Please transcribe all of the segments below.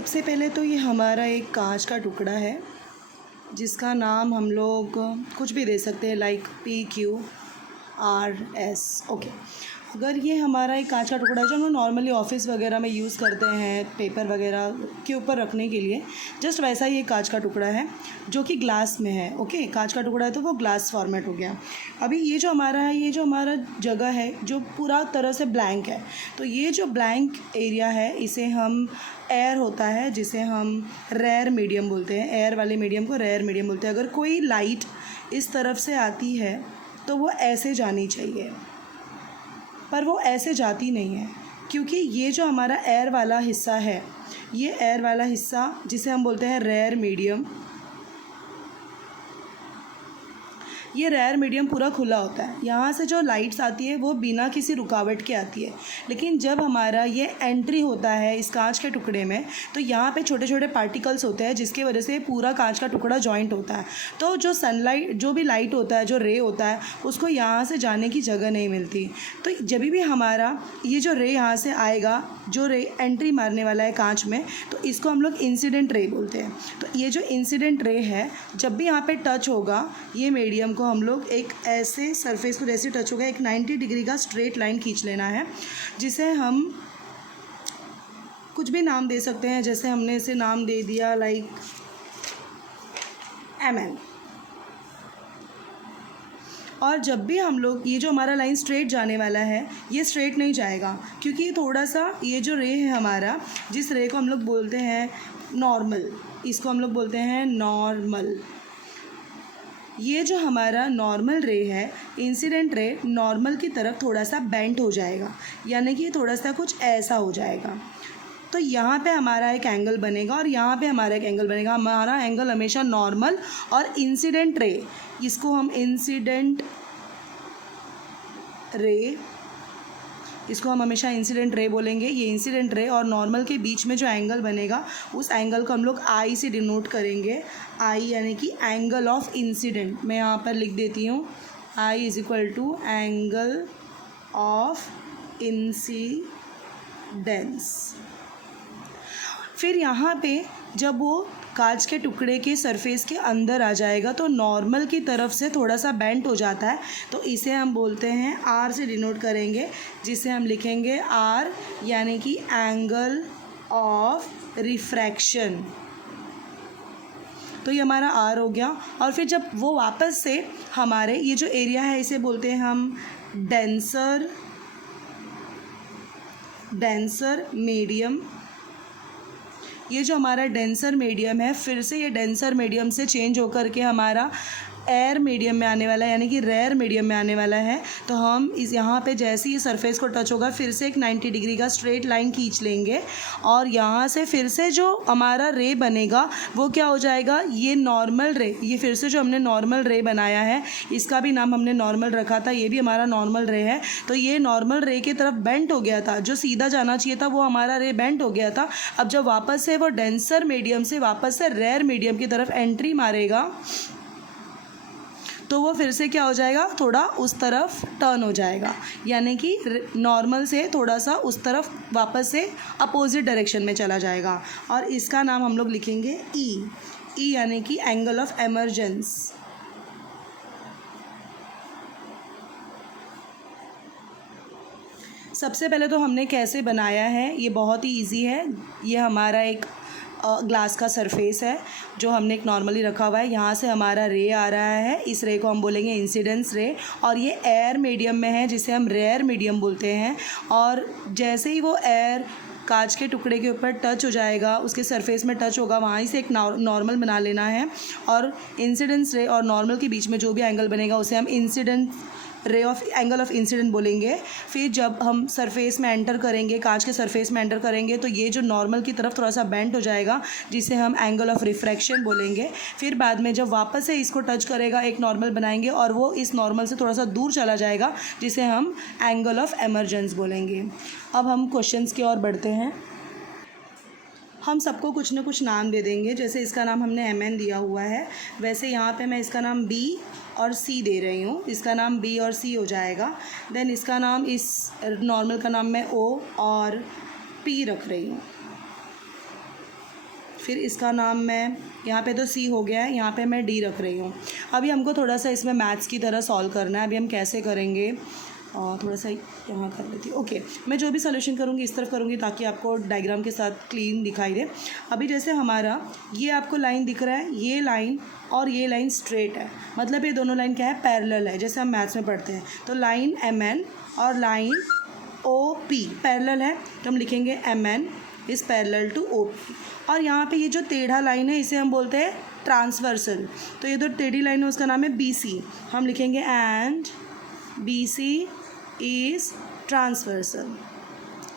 सबसे पहले तो ये हमारा एक कांच का टुकड़ा है जिसका नाम हम लोग कुछ भी दे सकते हैं, लाइक PQRS। ओके, अगर ये हमारा एक कांच का टुकड़ा है जो हम लोग नॉर्मली ऑफिस वगैरह में यूज़ करते हैं पेपर वगैरह के ऊपर रखने के लिए, जस्ट वैसा ही एक कांच का टुकड़ा है जो कि ग्लास में है। ओके, कांच का टुकड़ा है तो वो ग्लास फॉर्मेट हो गया। अभी ये जो हमारा है, ये जो हमारा जगह है जो पूरा तरह से ब्लैंक है, तो ये जो ब्लैंक एरिया है इसे हम एयर होता है जिसे हम रेयर मीडियम बोलते हैं। एयर वाले मीडियम को रेयर मीडियम बोलते हैं। अगर कोई लाइट इस तरफ से आती है तो वो ऐसे जानी चाहिए, पर वो ऐसे जाती नहीं है क्योंकि ये जो हमारा एयर वाला हिस्सा है, ये एयर वाला हिस्सा जिसे हम बोलते हैं रेयर मीडियम, ये रेयर मीडियम पूरा खुला होता है। यहाँ से जो लाइट्स आती है वो बिना किसी रुकावट के आती है। लेकिन जब हमारा ये एंट्री होता है इस कांच के टुकड़े में, तो यहाँ पे छोटे छोटे पार्टिकल्स होते हैं जिसकी वजह से पूरा कांच का टुकड़ा जॉइंट होता है। तो जो सनलाइट, जो भी लाइट होता है, जो रे होता है, उसको यहाँ से जाने की जगह नहीं मिलती। तो जब भी हमारा ये जो रे यहाँ से आएगा, जो रे एंट्री मारने वाला है कांच में, तो इसको हम लोग इंसिडेंट रे बोलते हैं। तो ये जो इंसिडेंट रे है, जब भी यहाँ पे टच होगा ये मीडियम को, हम लोग एक ऐसे सरफेस को जैसे टच होगा, एक 90 डिग्री का स्ट्रेट लाइन खींच लेना है, जिसे हम कुछ भी नाम दे सकते हैं। जैसे हमने इसे नाम दे दिया लाइक MN। और जब भी हम लोग ये जो हमारा लाइन स्ट्रेट जाने वाला है, ये स्ट्रेट नहीं जाएगा क्योंकि ये थोड़ा सा, ये जो रे है हमारा, जिस रे को हम लोग बोलते हैं नॉर्मल, इसको हम लोग बोलते हैं नॉर्मल। ये जो हमारा नॉर्मल रे है, इंसिडेंट रे, नॉर्मल की तरफ थोड़ा सा बेंट हो जाएगा, यानी कि थोड़ा सा कुछ ऐसा हो जाएगा। तो यहाँ पे हमारा एक एंगल बनेगा और यहाँ पे हमारा एक एंगल बनेगा। हमारा एंगल हमेशा नॉर्मल और इंसिडेंट रे, इसको हम इंसिडेंट रे, इसको हम हमेशा इंसिडेंट रे बोलेंगे। ये इंसिडेंट रे और नॉर्मल के बीच में जो एंगल बनेगा, उस एंगल को हम लोग आई से डिनोट करेंगे। आई यानी कि एंगल ऑफ इंसिडेंट। मैं यहाँ पर लिख देती हूँ, I is equal to angle of incidence. फिर यहाँ पे जब वो कांच के टुकड़े के सरफेस के अंदर आ जाएगा तो नॉर्मल की तरफ से थोड़ा सा बेंट हो जाता है, तो इसे हम बोलते हैं, आर से डिनोट करेंगे, जिसे हम लिखेंगे आर यानी कि एंगल ऑफ रिफ्रैक्शन। तो ये हमारा आर हो गया। और फिर जब वो वापस से हमारे ये जो एरिया है, इसे बोलते हैं हम डेंसर मीडियम। ये जो हमारा डेंसर मीडियम है, फिर से ये डेंसर मीडियम से चेंज होकर के हमारा एयर मीडियम में आने वाला है, यानी कि रेयर मीडियम में आने वाला है। तो हम इस यहाँ पे जैसे ही सरफेस को टच होगा, फिर से एक 90 डिग्री का स्ट्रेट लाइन खींच लेंगे और यहाँ से फिर से जो हमारा रे बनेगा वो क्या हो जाएगा, ये नॉर्मल रे। ये फिर से जो हमने नॉर्मल रे बनाया है, इसका भी नाम हमने नॉर्मल रखा था, ये भी हमारा नॉर्मल रे है। तो ये नॉर्मल रे की तरफ बेंट हो गया था, जो सीधा जाना चाहिए था वो हमारा रे बेंट हो गया था। अब जब वापस से वो डेंसर मीडियम से वापस से रेयर मीडियम की तरफ एंट्री मारेगा, तो वो फिर से क्या हो जाएगा, थोड़ा उस तरफ टर्न हो जाएगा, यानी कि नॉर्मल से थोड़ा सा उस तरफ वापस से अपोजिट डायरेक्शन में चला जाएगा। और इसका नाम हम लोग लिखेंगे ई यानी कि एंगल ऑफ एमर्जेंस। सबसे पहले तो हमने कैसे बनाया है, ये बहुत ही इजी है। ये हमारा एक ग्लास का सरफेस है जो हमने एक नॉर्मली रखा हुआ है। यहाँ से हमारा रे आ रहा है, इस रे को हम बोलेंगे इंसिडेंस रे, और ये एयर मीडियम में है जिसे हम रेयर मीडियम बोलते हैं। और जैसे ही वो एयर कांच के टुकड़े के ऊपर टच हो जाएगा, उसके सरफेस में टच होगा, वहीं से एक नॉर्मल बना लेना है। और इंसिडेंस रे और नॉर्मल के बीच में जो भी एंगल बनेगा उसे हम incident ray of angle of incident बोलेंगे। फिर जब हम सरफेस में एंटर करेंगे, कांच के सरफेस में एंटर करेंगे, तो ये जो नॉर्मल की तरफ थोड़ा सा बेंट हो जाएगा, जिसे हम एंगल ऑफ रिफ्रैक्शन बोलेंगे। फिर बाद में जब वापस से इसको टच करेगा, एक नॉर्मल बनाएंगे और वो इस नॉर्मल से थोड़ा सा दूर चला जाएगा, जिसे हम एंगल ऑफ एमर्जेंस बोलेंगे। अब हम क्वेश्चंस की ओर बढ़ते हैं। हम सबको कुछ ना कुछ नाम दे देंगे। जैसे इसका नाम हमने MN दिया हुआ है, वैसे यहाँ पे मैं इसका नाम B और C दे रही हूँ। इसका नाम B और C हो जाएगा। देन इसका नाम, इस नॉर्मल का नाम मैं O और P रख रही हूँ। फिर इसका नाम मैं यहाँ पे तो सी हो गया है, यहाँ पे मैं डी रख रही हूँ। अभी हमको थोड़ा सा इसमें मैथ्स की तरह सॉल्व करना है। अभी हम कैसे करेंगे, थोड़ा सा यहाँ कर लेती हूँ। ओके, मैं जो भी सोल्यूशन करूँगी इस तरफ करूँगी ताकि आपको डायग्राम के साथ क्लीन दिखाई दे। अभी जैसे हमारा ये आपको लाइन दिख रहा है, ये लाइन और ये लाइन स्ट्रेट है, मतलब ये दोनों लाइन क्या है, पैरेलल है, जैसे हम मैथ्स में पढ़ते हैं। तो लाइन MN और लाइन OP पैरेलल है, तो हम लिखेंगे MN is parallel to OP। और यहाँ पे ये जो टेढ़ा लाइन है इसे हम बोलते हैं ट्रांसवर्सल। तो ये जो टेढ़ी लाइन है उसका नाम है BC। हम लिखेंगे एंड BC इज़ ट्रांसवर्सल।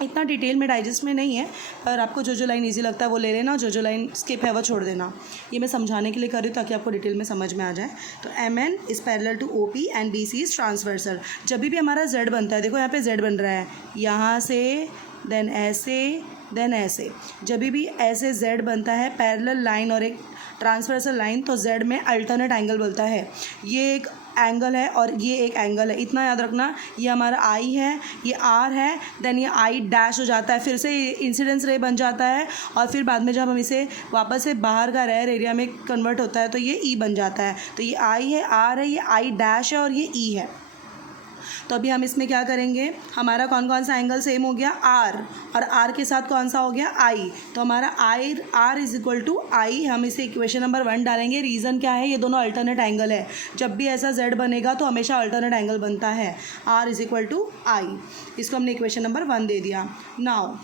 इतना डिटेल में डाइजेस्ट में नहीं है, पर आपको जो जो लाइन इजी लगता है वो ले लेना, जो जो लाइन स्किप है वो छोड़ देना। ये मैं समझाने के लिए कर रही हूँ ताकि आपको डिटेल में समझ में आ जाए। तो MN is parallel to OP and BC is transversal. जब भी हमारा Z बनता है, देखो यहाँ पे Z बन रहा है, यहाँ से देन ऐसे देन ऐसे, जब भी ऐसे Z बनता है पैरेलल लाइन और एक ट्रांसवर्सल लाइन, तो Z में अल्टरनेट एंगल बोलता है। ये एक एंगल है और ये एक एंगल है, इतना याद रखना। ये हमारा I है, ये R है, देन ये I डैश हो जाता है, फिर से इंसिडेंस रे बन जाता है, और फिर बाद में जब हम इसे वापस से बाहर का रेयर एरिया में कन्वर्ट होता है तो ये E बन जाता है। तो ये I है, R है, ये I डैश है और ये E है। तो अभी हम इसमें क्या करेंगे, हमारा कौन कौन सा एंगल सेम हो गया, R, और R के साथ कौन सा हो गया, I। तो हमारा R is equal to I, हम इसे इक्वेशन नंबर 1 डालेंगे। रीज़न क्या है, ये दोनों अल्टरनेट एंगल है, जब भी ऐसा Z बनेगा तो हमेशा अल्टरनेट एंगल बनता है। R is equal to I, इसको हमने इक्वेशन नंबर 1 दे दिया। नाउ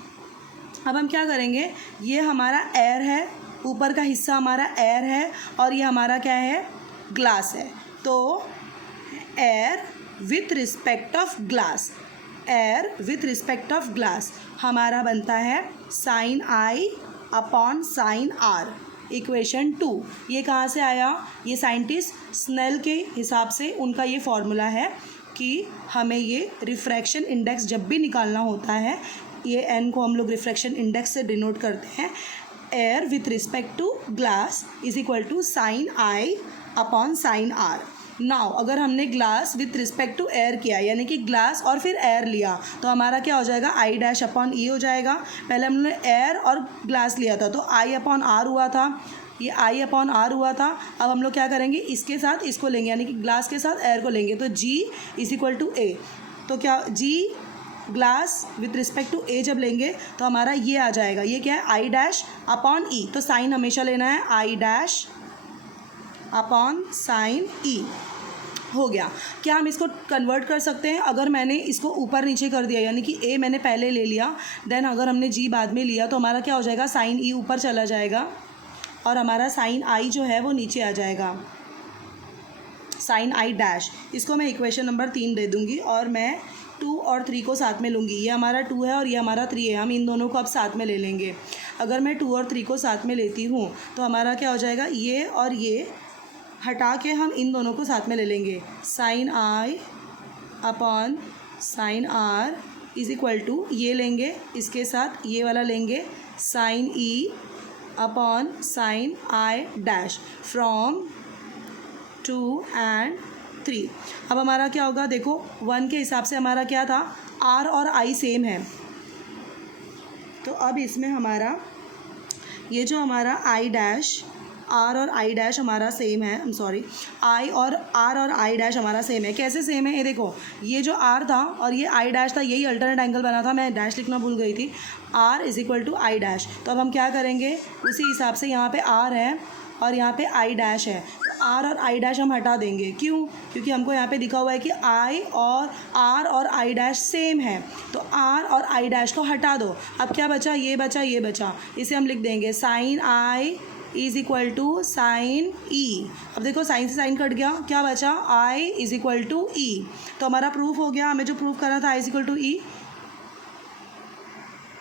अब हम क्या करेंगे, ये हमारा एयर है, ऊपर का हिस्सा हमारा एयर है और ये हमारा क्या है, ग्लास है। तो air with respect of glass, air with respect of glass हमारा बनता है sine I upon sine R, equation 2। ये कहाँ से आया, ये साइंटिस्ट स्नेल के हिसाब से उनका ये फॉर्मूला है कि हमें ये रिफ्रैक्शन इंडेक्स जब भी निकालना होता है, ये n को हम लोग रिफ्रैक्शन इंडेक्स से डिनोट करते हैं। Air with respect to glass is equal to sine I upon sine R। Now अगर हमने glass with respect to air किया, यानी कि ग्लास और फिर एयर लिया, तो हमारा क्या हो जाएगा, I डैश अपॉन E हो जाएगा। पहले हमने एयर और ग्लास लिया था तो I अपॉन R हुआ था, ये I अपॉन R हुआ था। अब हम लोग क्या करेंगे, इसके साथ इसको लेंगे, यानी कि ग्लास के साथ एयर को लेंगे, तो G is equal to A। तो क्या G glass with respect to A जब लेंगे तो हमारा ये आ जाएगा, ये क्या है, I डैश अपॉन E। तो साइन हमेशा लेना है, I dash upon sine E हो गया। क्या हम इसको कन्वर्ट कर सकते हैं, अगर मैंने इसको ऊपर नीचे कर दिया, यानी कि A मैंने पहले ले लिया, देन अगर हमने G बाद में लिया, तो हमारा क्या हो जाएगा, साइन E ऊपर चला जाएगा और हमारा साइन I जो है वो नीचे आ जाएगा, साइन I डैश। इसको मैं इक्वेशन नंबर 3 दे दूँगी और मैं 2 और 3 को साथ में लूँगी। ये हमारा 2 है और ये हमारा 3 है, हम इन दोनों को अब साथ में ले लेंगे। अगर मैं 2 और 3 को साथ में लेती हूँ तो हमारा क्या हो जाएगा, ये और ये हटा के हम इन दोनों को साथ में ले लेंगे, sine I upon sine R is equal to, ये लेंगे इसके साथ ये वाला लेंगे, sine E upon sine I dash from 2 and 3। अब हमारा क्या होगा, देखो 1 के हिसाब से हमारा क्या था, R और I सेम है, तो अब इसमें हमारा ये जो हमारा I डैश, R और I डैश हमारा सेम है, I और R और I डैश हमारा सेम है। कैसे सेम है, ये देखो, ये जो R था और ये I डैश था, यही अल्टरनेट एंगल बना था, मैं डैश लिखना भूल गई थी, R is equal to I dash. तो अब हम क्या करेंगे, उसी हिसाब से यहाँ पे R है और यहाँ पे I डैश है, तो R और I डैश हम हटा देंगे। क्यों, क्योंकि हमको यहाँ पे दिखा हुआ है कि I और R और I डैश सेम है, तो R और I डैश को हटा दो। अब क्या बचा, ये बचा, ये बचा, इसे हम लिख देंगे sine I is equal to sine E। अब देखो साइन से साइन कट गया, क्या बचा, I is equal to E। तो हमारा प्रूफ हो गया, हमें जो प्रूफ करना था I is equal to E,